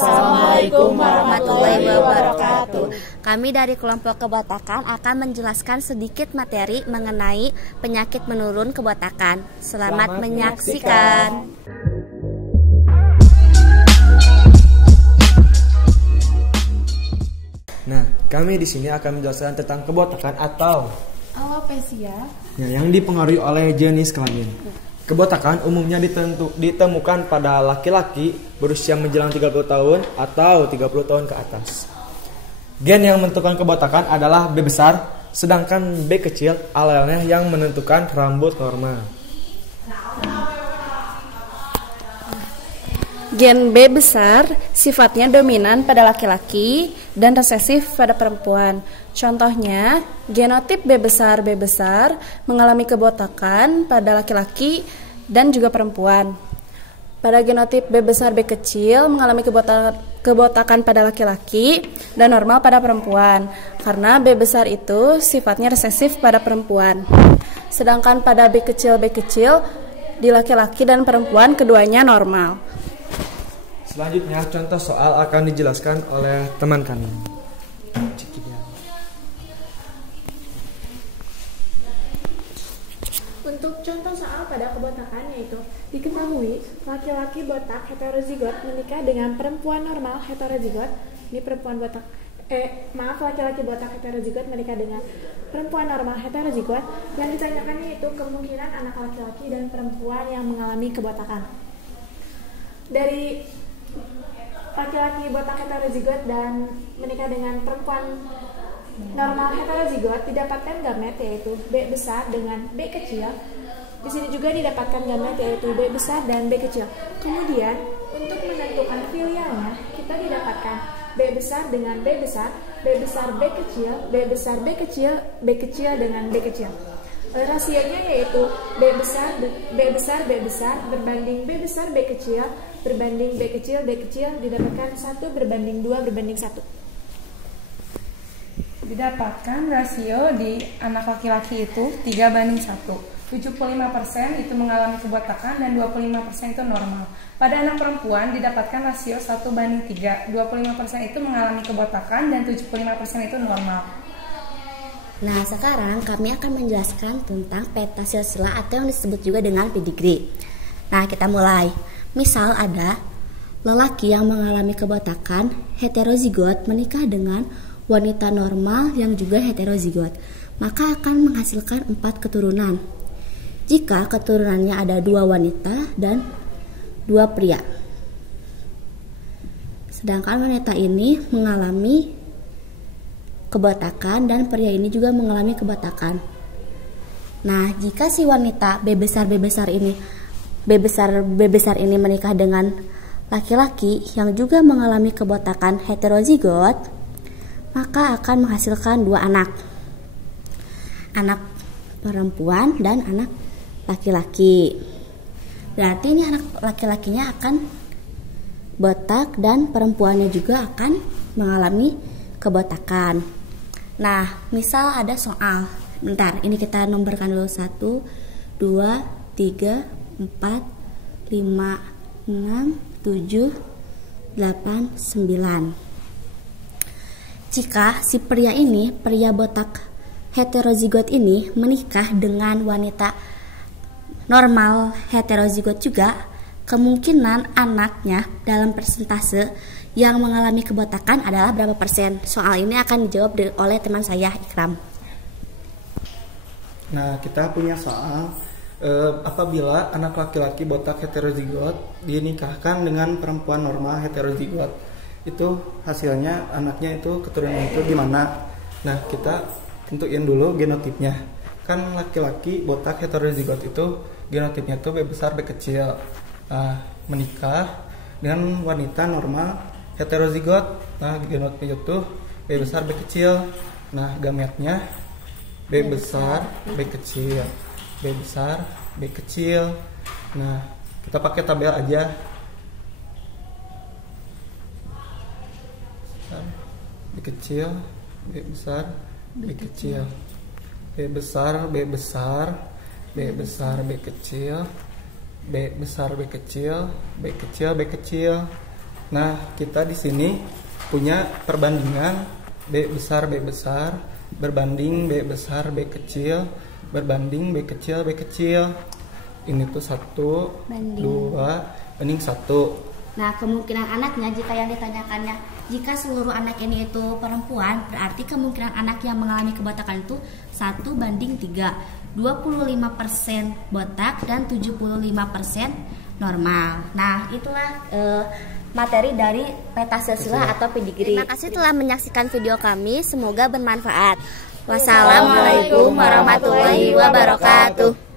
Assalamualaikum warahmatullahi wabarakatuh. Kami dari kelompok kebotakan akan menjelaskan sedikit materi mengenai penyakit menurun kebotakan. Selamat menyaksikan. Nah, kami di sini akan menjelaskan tentang kebotakan atau alopecia yang dipengaruhi oleh jenis kelamin. Kebotakan umumnya ditemukan pada laki-laki berusia menjelang 30 tahun atau 30 tahun ke atas. Gen yang menentukan kebotakan adalah B besar, sedangkan B kecil alelnya yang menentukan rambut normal. Gen B besar sifatnya dominan pada laki-laki dan resesif pada perempuan. Contohnya, genotip B besar mengalami kebotakan pada laki-laki dan juga perempuan. Pada genotip B besar B kecil mengalami kebotakan pada laki-laki dan normal pada perempuan. Karena B besar itu sifatnya resesif pada perempuan. Sedangkan pada B kecil di laki-laki dan perempuan keduanya normal. Selanjutnya, contoh soal akan dijelaskan oleh teman kami. Untuk contoh soal pada kebotakan yaitu diketahui laki-laki botak heterozigot menikah dengan perempuan normal heterozigot. Ini laki-laki botak heterozigot menikah dengan perempuan normal heterozigot. Yang ditanyakan yaitu kemungkinan anak laki-laki dan perempuan yang mengalami kebotakan. Dari laki-laki botak heterozigot dan menikah dengan perempuan normal heterozigot didapatkan gamet yaitu B besar dengan B kecil. Di sini juga didapatkan gamet yaitu B besar dan B kecil. Kemudian untuk menentukan filialnya kita didapatkan B besar dengan B besar B kecil, B besar B kecil dengan B kecil. Rasionya yaitu B besar berbanding B besar B kecil berbanding B kecil didapatkan 1:2:1. Didapatkan rasio di anak laki-laki itu 3:1. 75% itu mengalami kebotakan dan 25% itu normal. Pada anak perempuan didapatkan rasio 1:3. 25% itu mengalami kebotakan dan 75% itu normal. Nah, sekarang kami akan menjelaskan tentang peta silsilah atau yang disebut juga dengan pedigree. Nah, kita mulai. Misal ada lelaki yang mengalami kebotakan heterozigot menikah dengan wanita normal yang juga heterozigot, maka akan menghasilkan 4 keturunan. Jika keturunannya ada 2 wanita dan 2 pria. Sedangkan wanita ini mengalami kebotakan dan pria ini juga mengalami kebotakan. Nah, jika si wanita B besar ini menikah dengan laki-laki yang juga mengalami kebotakan heterozigot, maka akan menghasilkan 2 anak. Anak perempuan dan anak laki-laki. Berarti ini anak laki-lakinya akan botak dan perempuannya juga akan mengalami kebotakan. Nah, misal ada soal. Bentar, ini kita nomorkan dulu 1, 2, 3, 4, 5, 6, 7, 8, 9. Jika si pria botak heterozigot ini menikah dengan wanita normal heterozigot juga, kemungkinan anaknya dalam persentase yang mengalami kebotakan adalah berapa persen? Soal ini akan dijawab oleh teman saya, Ikram. Nah, kita punya soal apabila anak laki-laki botak heterozigot dinikahkan dengan perempuan normal heterozigot, itu hasilnya anaknya itu keturunan itu gimana? Nah, kita tentuin dulu genotipnya. Kan laki-laki botak heterozigot itu genotipnya itu B besar B kecil. Menikah dengan wanita normal heterozigot. Nah, genotipnya itu B besar B kecil. Nah, gametnya B besar B kecil, B besar B kecil. Nah, kita pakai tabel aja. B kecil, B besar, B kecil, B besar, B besar, B besar, B kecil, B besar, B kecil, B kecil, B kecil. Nah, kita di sini punya perbandingan B besar berbanding B besar B kecil berbanding B kecil B kecil. Ini tuh 1 Banding. 2 banding 1. Nah, kemungkinan anaknya jika yang ditanyakannya, jika seluruh anak ini itu perempuan, berarti kemungkinan anak yang mengalami kebotakan itu 1:3. 25% botak dan 75% normal. Nah, itulah materi dari peta silsilah atau pedigree. Terima kasih telah menyaksikan video kami, semoga bermanfaat. Wassalamualaikum warahmatullahi wabarakatuh.